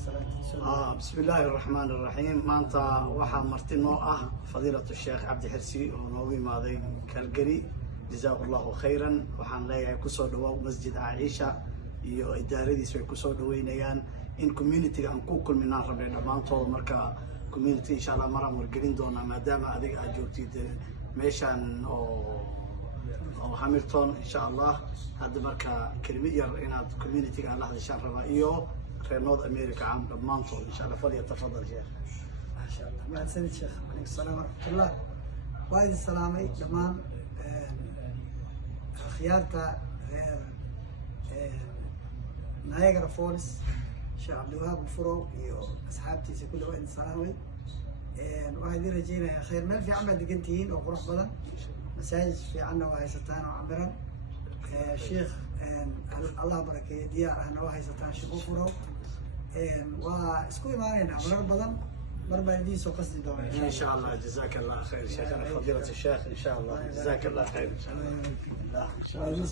بسم الله الرحمن الرحيم. maanta waxaa marti noo ah fadiilatu sheekh cabdi xirsi oo noogu imaaday Calgary. jazakallahu khayran. waxaan leeyahay ku soo dhawaad masjid Aisha iyo idaaradiisa ay ku soo dhaweynayaan in community aan ku kulminaan rabay dhamaantood. marka community insha Allah maraan wargelin doonaa maadaama adiga aad joogtid meeshan oo Hamilton insha Allah. hadda marka kelmad yar inaad community aan la hadashaan rabaa iyo North America عام ضمانته إن شاء الله. فليتفضل شيخ. ما شاء الله. ما تسلم شيخ. عليكم السلام ورحمة الله. وايد السلامي ضمان خيارته غير نايجرا فولس شيخ عبد الوهاب الفرو أصحابتي كل واحد السلامي. واحد يرجينا يا خير ما في عمل دقنتين وقروح بدن مساجد في عنا وهي ستان وعمرا شيخ الله بركة ديار أنا وهي ستان شيخ فرو واسكوي معنا عمرا بدن مربى دي سو قصدي دوام إن شاء الله. جزاك الله خير شيخنا فضيلة الشيخ. إن شاء الله جزاك الله خير إن شاء الله.